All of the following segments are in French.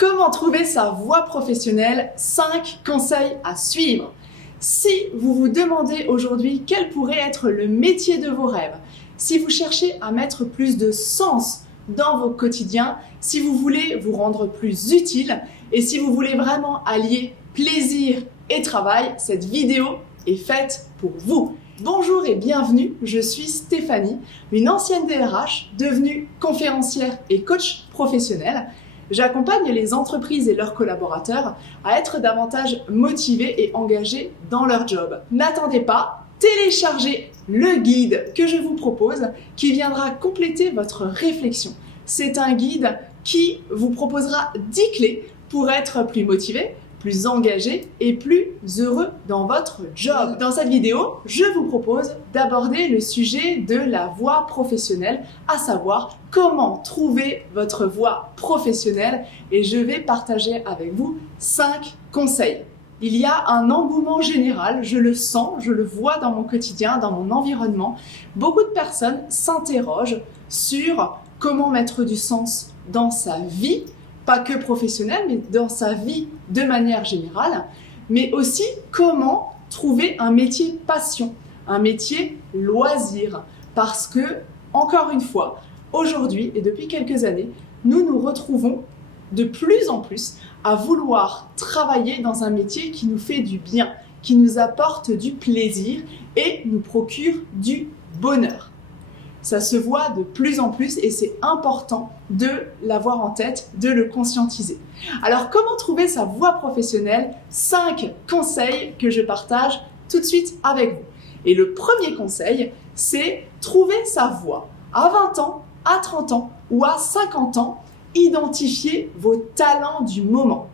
Comment trouver sa voie professionnelle? 5 conseils à suivre. Si vous vous demandez aujourd'hui quel pourrait être le métier de vos rêves, si vous cherchez à mettre plus de sens dans vos quotidiens, si vous voulez vous rendre plus utile et si vous voulez vraiment allier plaisir et travail, cette vidéo est faite pour vous. Bonjour et bienvenue, je suis Stéphanie, une ancienne DRH devenue conférencière et coach professionnel. J'accompagne les entreprises et leurs collaborateurs à être davantage motivés et engagés dans leur job. N'attendez pas, téléchargez le guide que je vous propose qui viendra compléter votre réflexion. C'est un guide qui vous proposera 10 clés pour être plus motivé, plus engagé et plus heureux dans votre job. Dans cette vidéo, je vous propose d'aborder le sujet de la voie professionnelle, à savoir comment trouver votre voie professionnelle, et je vais partager avec vous 5 conseils. Il y a un engouement général, je le sens, je le vois dans mon quotidien, dans mon environnement. Beaucoup de personnes s'interrogent sur comment mettre du sens dans sa vie, pas que professionnelle, mais dans sa vie de manière générale, mais aussi comment trouver un métier passion, un métier loisir. Parce que, encore une fois, aujourd'hui et depuis quelques années, nous nous retrouvons de plus en plus à vouloir travailler dans un métier qui nous fait du bien, qui nous apporte du plaisir et nous procure du bonheur. Ça se voit de plus en plus et c'est important de l'avoir en tête, de le conscientiser. Alors, comment trouver sa voie professionnelle? 5 conseils que je partage tout de suite avec vous. Et le premier conseil, c'est trouver sa voie. À 20 ans, à 30 ans ou à 50 ans, identifiez vos talents du moment.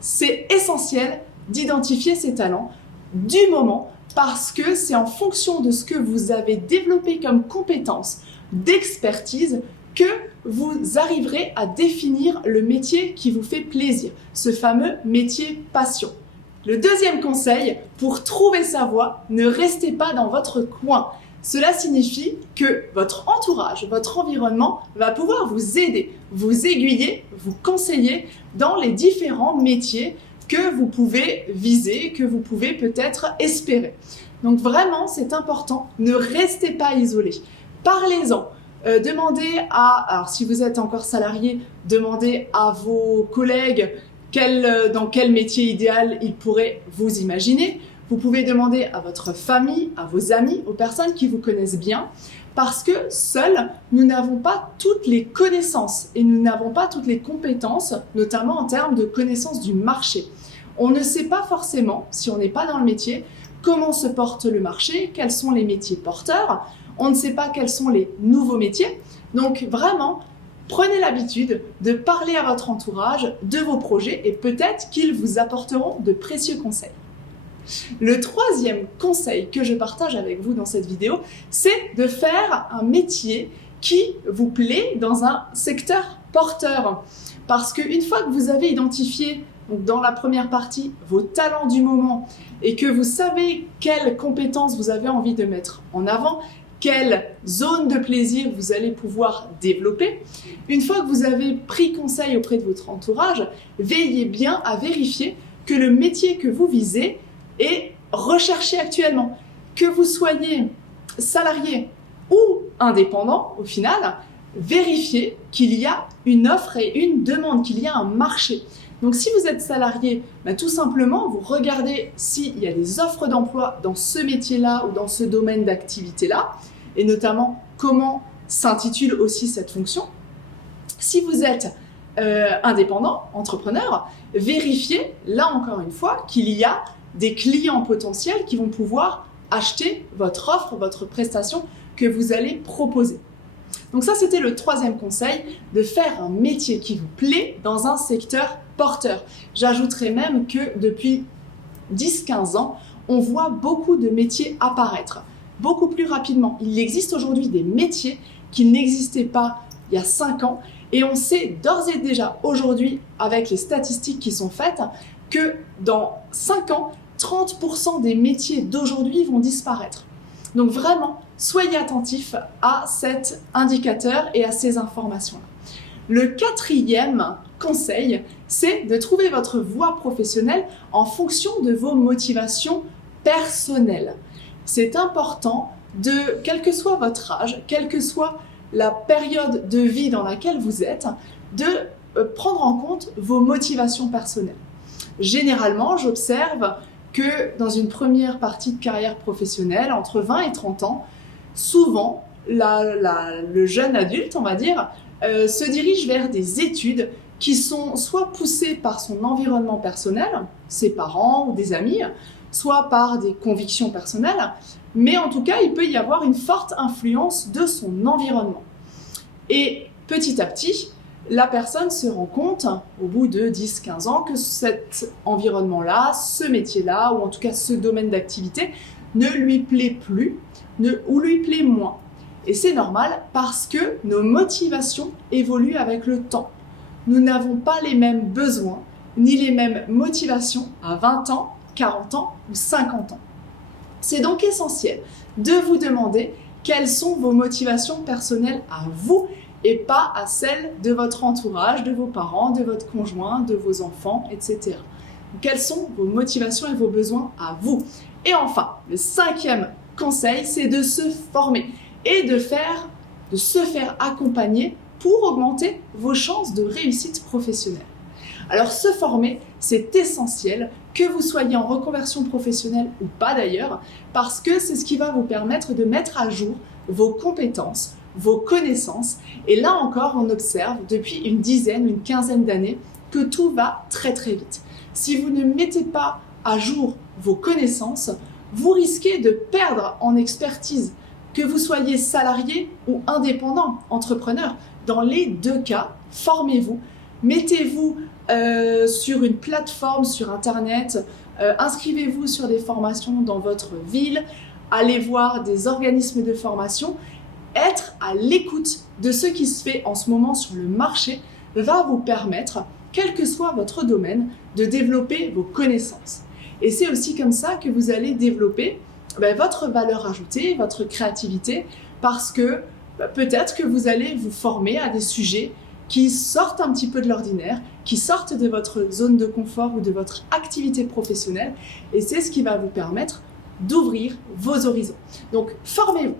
C'est essentiel d'identifier ces talents du moment parce que c'est en fonction de ce que vous avez développé comme compétence, d'expertise, que vous arriverez à définir le métier qui vous fait plaisir, ce fameux métier passion. Le deuxième conseil, pour trouver sa voie, ne restez pas dans votre coin. Cela signifie que votre entourage, votre environnement va pouvoir vous aider, vous aiguiller, vous conseiller dans les différents métiers que vous pouvez viser, que vous pouvez peut-être espérer. Donc vraiment, c'est important, ne restez pas isolé. Parlez-en. Demandez alors si vous êtes encore salarié, demandez à vos collègues dans quel métier idéal ils pourraient vous imaginer. Vous pouvez demander à votre famille, à vos amis, aux personnes qui vous connaissent bien, parce que seuls, nous n'avons pas toutes les connaissances et nous n'avons pas toutes les compétences, notamment en termes de connaissance du marché. On ne sait pas forcément, si on n'est pas dans le métier, comment se porte le marché, quels sont les métiers porteurs, on ne sait pas quels sont les nouveaux métiers. Donc vraiment, prenez l'habitude de parler à votre entourage de vos projets et peut-être qu'ils vous apporteront de précieux conseils. Le troisième conseil que je partage avec vous dans cette vidéo, c'est de faire un métier qui vous plaît dans un secteur porteur. Parce qu'une fois que vous avez identifié, donc dans la première partie, vos talents du moment et que vous savez quelles compétences vous avez envie de mettre en avant, quelle zone de plaisir vous allez pouvoir développer, une fois que vous avez pris conseil auprès de votre entourage, veillez bien à vérifier que le métier que vous visez est recherché actuellement. Que vous soyez salarié ou indépendant, au final, vérifiez qu'il y a une offre et une demande, qu'il y a un marché. Donc si vous êtes salarié, tout simplement, vous regardez s'il y a des offres d'emploi dans ce métier-là ou dans ce domaine d'activité-là, et notamment comment s'intitule aussi cette fonction. Si vous êtes indépendant, entrepreneur, vérifiez, là encore une fois, qu'il y a des clients potentiels qui vont pouvoir acheter votre offre, votre prestation que vous allez proposer. Donc ça, c'était le troisième conseil, de faire un métier qui vous plaît dans un secteur porteur. J'ajouterais même que depuis 10-15 ans, on voit beaucoup de métiers apparaître, beaucoup plus rapidement. Il existe aujourd'hui des métiers qui n'existaient pas il y a 5 ans et on sait d'ores et déjà aujourd'hui, avec les statistiques qui sont faites, que dans 5 ans, 30% des métiers d'aujourd'hui vont disparaître. Donc vraiment, soyez attentifs à cet indicateur et à ces informations-là. Le quatrième conseil, c'est de trouver votre voie professionnelle en fonction de vos motivations personnelles. C'est important de, quel que soit votre âge, quelle que soit la période de vie dans laquelle vous êtes, de prendre en compte vos motivations personnelles. Généralement, j'observe que dans une première partie de carrière professionnelle, entre 20 et 30 ans, souvent, le jeune adulte, on va dire, se dirige vers des études qui sont soit poussées par son environnement personnel, ses parents ou des amis, soit par des convictions personnelles, mais en tout cas, il peut y avoir une forte influence de son environnement. Et petit à petit, la personne se rend compte, au bout de 10-15 ans, que cet environnement-là, ce métier-là, ou en tout cas ce domaine d'activité, ne lui plaît plus, ou lui plaît moins. Et c'est normal parce que nos motivations évoluent avec le temps. Nous n'avons pas les mêmes besoins, ni les mêmes motivations à 20 ans, 40 ans ou 50 ans. C'est donc essentiel de vous demander quelles sont vos motivations personnelles à vous et pas à celles de votre entourage, de vos parents, de votre conjoint, de vos enfants, etc. Quelles sont vos motivations et vos besoins à vous? Et enfin, le cinquième conseil, c'est de se former et de se faire accompagner pour augmenter vos chances de réussite professionnelle. Alors se former, c'est essentiel, que vous soyez en reconversion professionnelle ou pas d'ailleurs, parce que c'est ce qui va vous permettre de mettre à jour vos compétences, vos connaissances. Et là encore, on observe depuis une dizaine, une quinzaine d'années que tout va très très vite. Si vous ne mettez pas à jour vos connaissances, vous risquez de perdre en expertise, que vous soyez salarié ou indépendant, entrepreneur. Dans les deux cas, formez-vous, mettez-vous sur une plateforme sur Internet, inscrivez-vous sur des formations dans votre ville, allez voir des organismes de formation. Être à l'écoute de ce qui se fait en ce moment sur le marché va vous permettre, quel que soit votre domaine, de développer vos connaissances. Et c'est aussi comme ça que vous allez développer votre valeur ajoutée, votre créativité, parce que peut-être que vous allez vous former à des sujets qui sortent un petit peu de l'ordinaire, qui sortent de votre zone de confort ou de votre activité professionnelle, et c'est ce qui va vous permettre d'ouvrir vos horizons. Donc, formez-vous.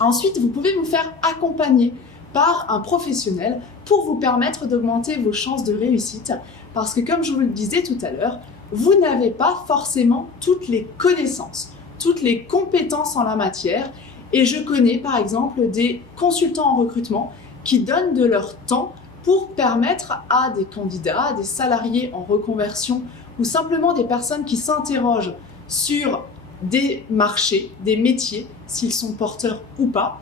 Ensuite, vous pouvez vous faire accompagner par un professionnel pour vous permettre d'augmenter vos chances de réussite, parce que comme je vous le disais tout à l'heure, vous n'avez pas forcément toutes les connaissances, toutes les compétences en la matière, et je connais par exemple des consultants en recrutement qui donnent de leur temps pour permettre à des candidats, à des salariés en reconversion ou simplement des personnes qui s'interrogent sur des marchés, des métiers, s'ils sont porteurs ou pas.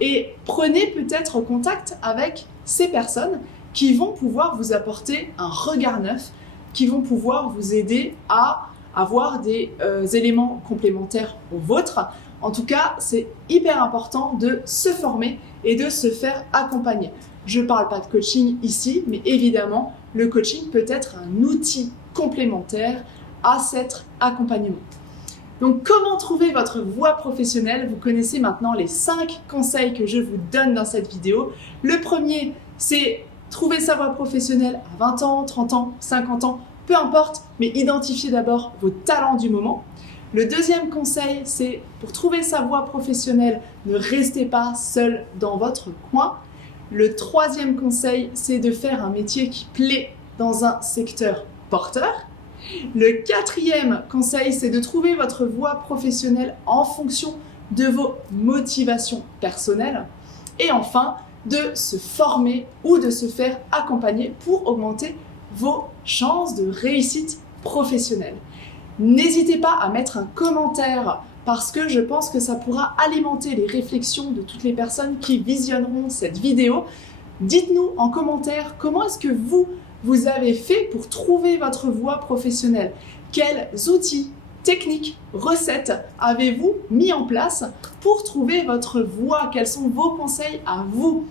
Et prenez peut-être contact avec ces personnes qui vont pouvoir vous apporter un regard neuf, qui vont pouvoir vous aider à avoir des éléments complémentaires aux vôtres. En tout cas, c'est hyper important de se former et de se faire accompagner. Je ne parle pas de coaching ici, mais évidemment, le coaching peut être un outil complémentaire à cet accompagnement. Donc, comment trouver votre voie professionnelle? Vous connaissez maintenant les 5 conseils que je vous donne dans cette vidéo. Le premier, c'est trouver sa voie professionnelle à 20 ans, 30 ans, 50 ans, peu importe, mais identifiez d'abord vos talents du moment. Le deuxième conseil, c'est pour trouver sa voie professionnelle, ne restez pas seul dans votre coin. Le troisième conseil, c'est de faire un métier qui plaît dans un secteur porteur. Le quatrième conseil, c'est de trouver votre voie professionnelle en fonction de vos motivations personnelles. Et enfin, de se former ou de se faire accompagner pour augmenter vos chances de réussite professionnelle. N'hésitez pas à mettre un commentaire parce que je pense que ça pourra alimenter les réflexions de toutes les personnes qui visionneront cette vidéo. Dites-nous en commentaire comment est-ce que vous avez fait pour trouver votre voie professionnelle. Quels outils, techniques, recettes avez-vous mis en place pour trouver votre voie? Quels sont vos conseils à vous?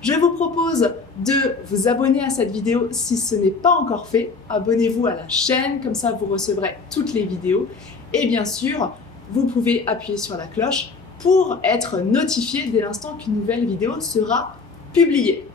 Je vous propose de vous abonner à cette vidéo si ce n'est pas encore fait. Abonnez-vous à la chaîne, comme ça vous recevrez toutes les vidéos. Et bien sûr, vous pouvez appuyer sur la cloche pour être notifié dès l'instant qu'une nouvelle vidéo sera publiée.